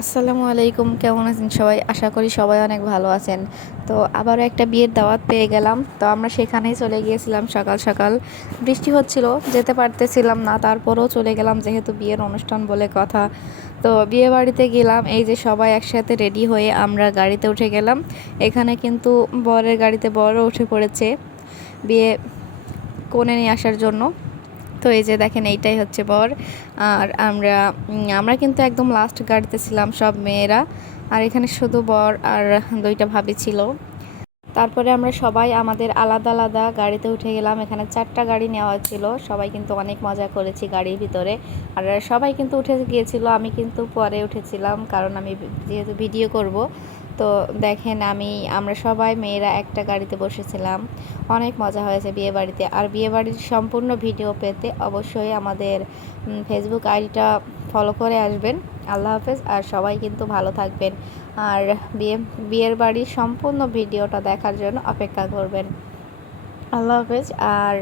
আসসালামু আলাইকুম, কেমন আছেন সবাই? আশা করি সবাই অনেক ভালো আছেন। তো আবারও একটা বিয়ের দাওয়াত পেয়ে গেলাম। তো আমরা সেখানেই চলে গিয়েছিলাম সকাল সকাল। বৃষ্টি হচ্ছিল, যেতে পারতেছিলাম না, তারপরেও চলে গেলাম যেহেতু বিয়ের অনুষ্ঠান বলে কথা। তো বিয়ে বাড়িতে গেলাম, এই যে সবাই একসাথে রেডি হয়ে আমরা গাড়িতে উঠে গেলাম। এখানে কিন্তু বরের গাড়িতে বরও উঠে পড়েছে বিয়ে কোণে নিয়ে আসার জন্য। তো এই যে দেখেন, এইটাই হচ্ছে বর। আর আমরা কিন্তু একদম লাস্ট গাড়িতে ছিলাম সব মেয়েরা। আর এখানে শুধু বর আর দুইটা ভাবি ছিল। তারপরে আমরা সবাই আমাদের আলাদা আলাদা গাড়িতে উঠে গেলাম। এখানে 4টা গাড়ি নেওয়া ছিল। সবাই কিন্তু অনেক মজা করেছি গাড়ির ভিতরে। আর সবাই কিন্তু উঠে গিয়েছিল, আমি কিন্তু পরে উঠেছিলাম কারণ আমি যেহেতু ভিডিও করব। তো দেখেন, আমরা সবাই মেয়েরা একটা গাড়িতে বসেছিলাম। অনেক মজা হয়েছে বিয়ে বাড়িতে। আর বিয়ে বাড়ির সম্পূর্ণ ভিডিও পেতে অবশ্যই আমাদের ফেসবুক আইডিটা ফলো করে আসবেন। আল্লাহ হাফেজ। আর সবাই কিন্তু ভালো থাকবেন। আর বিয়ের বাড়ির সম্পূর্ণ ভিডিওটা দেখার জন্য অপেক্ষা করবেন। আল্লাহ হাফেজ। আর